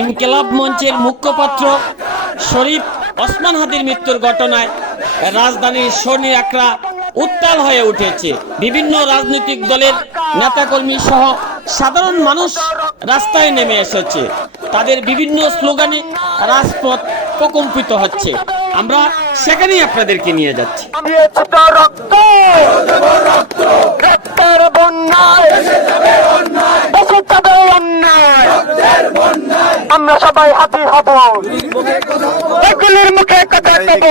ইনকিলাব মঞ্চের মুখপাত্র শরীফ ওসমান হাদির মৃত্যুর ঘটনায় রাজধানীর শনি একরা উত্তাল হয়ে উঠেছে। বিভিন্ন রাজনৈতিক দলের নেতাকর্মী সহ সাধারণ মানুষ রাস্তায় নেমে এসেছে। তাদের বিভিন্ন স্লোগানে রাজপথ প্রকম্পিত হচ্ছে। আমরা সেখানেই আপনাদেরকে নিয়ে যাচ্ছি। আমরা সবাই হাতি হব, এগুলির মুখে কথা দেব।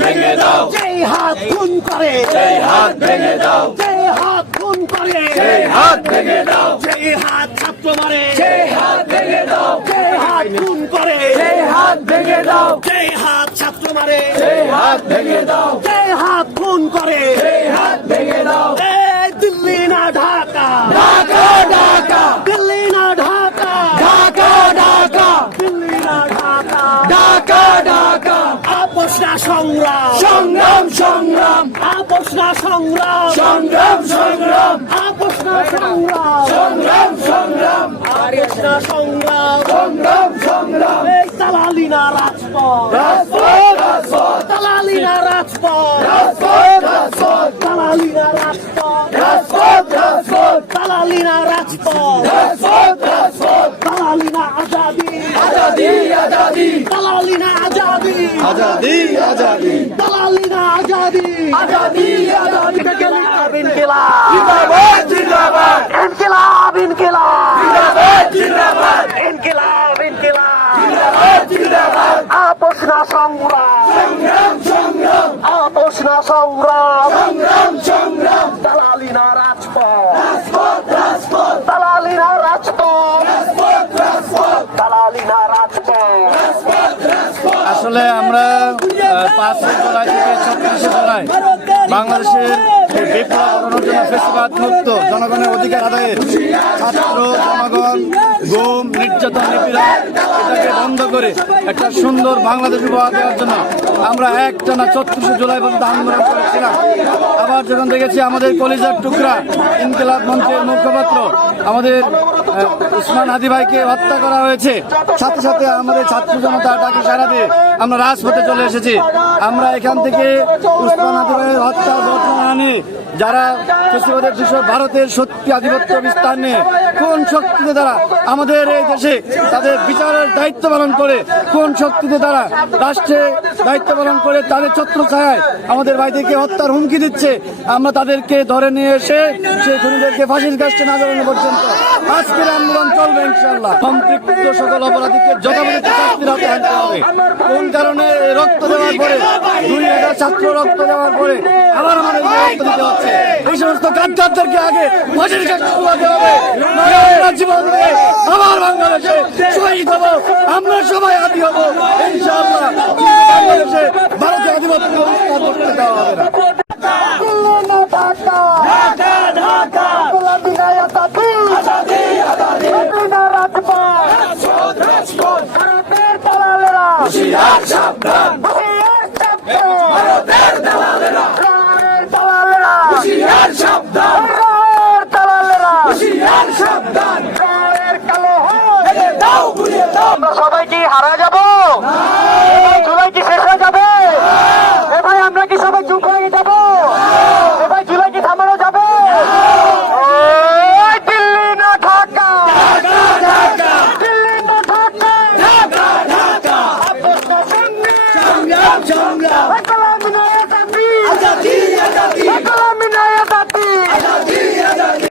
ভেঙে দাও, যেই হাত খুন করে, সেই হাত ভেঙে দাও, যেই হাত খুন করে, সেই হাত ভেঙে দাও, যেই হাত ছাত্র মারে, সেই হাত ভেঙে দাও, যেই হাত খুন করে, সেই হাত ভেঙে দাও, যেই হাত ছাত্র মারে, সেই হাত ভেঙে দাও, যেই হাত খুন করে, সেই হাত ভেঙে দাও। এই দিল্লি না ঢাকা, ঢাকা ঢাকা, দিল্লি না ঢাকা, ঢাকা ঢাকা, দিল্লি না ঢাকা, ঢাকা ঢাকা। আপোষ না সংগ্রাম, সংগ্রাম সংগ্রাম, আপোষ না সংগ্রাম, সংগ্রাম সংগ্রাম, আপোষ না সংগ্রাম, সংগ্রাম সংগ্রাম, আপোষ না সংগ্রাম, সংগ্রাম সংগ্রাম। এই দালালি না রাজপথ, রাজপথ রাজপথ, দালালি না রাজপথ, রাজপথ রাজপথ, দালালি না রাজপথ, রাজপথ রাজপথ, দালালি না রাজপথ, রাজপথ রাজপথ। দালালি না আজাদি, আজাদি আজাদি, দালালি না আজাদি, আজাদি আজাদি, দালালি না আজাদি, আজাদি আজাদি। ইনকিলাব ইনকিলাব, জিন্দাবাদ জিন্দাবাদ, ইনকিলাব ইনকিলাব, জিন্দাবাদ জিন্দাবাদ, ইনকিলাব ইনকিলাব, জিন্দাবাদ জিন্দাবাদ। আপোষ না সংগ্রাম, সংগ্রাম সংগ্রাম, আপোষ না সংগ্রাম, সংগ্রাম সংগ্রাম, দালালি না রাজপথ, রাজপথ রাজপথ, দালালি না রাজপথ, রাজপথ রাজপথ, দালালি না রাজপথ। রাজপথ রাজপথ। আসলে আমরা 5 জুলাই থেকে 36 জুলাই বাংলাদেশের বিপ্লব ঘটানোর জন্য ফেসিবাদ মুক্ত জনগণের অধিকার আদায়ের ছাত্র জনগণ গুম নির্যাতন নিপীড়ন এটাকে বন্ধ করে একটা সুন্দর বাংলাদেশ উপহার দেওয়ার জন্য আমরা একটানা 34 জুলাই পর্যন্ত আন্দোলন করেছিলাম। আবার যখন দেখেছি আমাদের কলিজার টুকরা ইনকিলাব মঞ্চের মুখপাত্র আমাদের ওসমান হাদি ভাইকে হত্যা করা হয়েছে, সাথে সাথে আমাদের ছাত্র জনতা ডাকে সাড়া দিয়ে আমরা রাজপথে চলে এসেছি। আমরা এখান থেকে ওসমান হাদি ভাইয়ের হত্যার ঘটনা নিয়ে যারা ফেসিবাদের ভারতের সত্যি আধিপত্য বিস্তার নিয়ে কোন শক্তিতে তারা আমাদের এই দেশে তাদের বিচারের দায়িত্ব পালন করে, কোন শক্তিতে তারা রাষ্ট্রে দায়িত্ব পালন করে তাদের ছত্রছায়ায় আমাদের ভাইদেরকে হত্যার হুমকি দিচ্ছে, আমরা তাদেরকে ধরে নিয়ে এসে সেই খুনিদেরকে ফাঁসির কাস্টে না ধরানো পর্যন্ত আজকের আন্দোলন চলবে ইনশাআল্লাহ। সম্পৃক্ত সকল অপরাধীকে যথাযথ শাস্তির আওতায় আনতে হবে। কোন কারণে রক্ত দেওয়ার পরে 2000 ছাত্র রক্ত দেওয়ার পরে আবার আমাদের রক্ত দিতে হচ্ছে, এই সমস্ত গাদ্দারদেরকে আগে ফাঁসির কাস্টে ঝুলাতে হবে। আমরা জীবন দিয়ে আবার বাংলাদেশে শহীদ হব, আমরা সবাই হাতি হব ইনশাআল্লাহ। বাংলাদেশে ভারতীয় আধিপত্য বিস্তার করতে দেওয়া হবে না। হুঁশিয়ার সাবধান, ভারতের দালালেরা, হুঁশিয়ার সাবধান, হুঁশিয়ার সাবধান। ভেঙে দাও, গুলিয়ে দাও। আমরা সবাই কি হারা যাবো? জুলাই কি শেষ হয়ে যাবে? এ ভাই আমরা কি সবাই চুপ হয়ে যাবো? এ ভাই জুলাই কি থামানো যাবে? ওই দিল্লি না ঢাকা, ঢাকা ঢাকা, দিল্লি না ঢাকা, ঢাকা ঢাকা, আপোষ না সংগ্রাম, সংগ্রাম সংগ্রাম, দালালি না আজাদি, আজাদি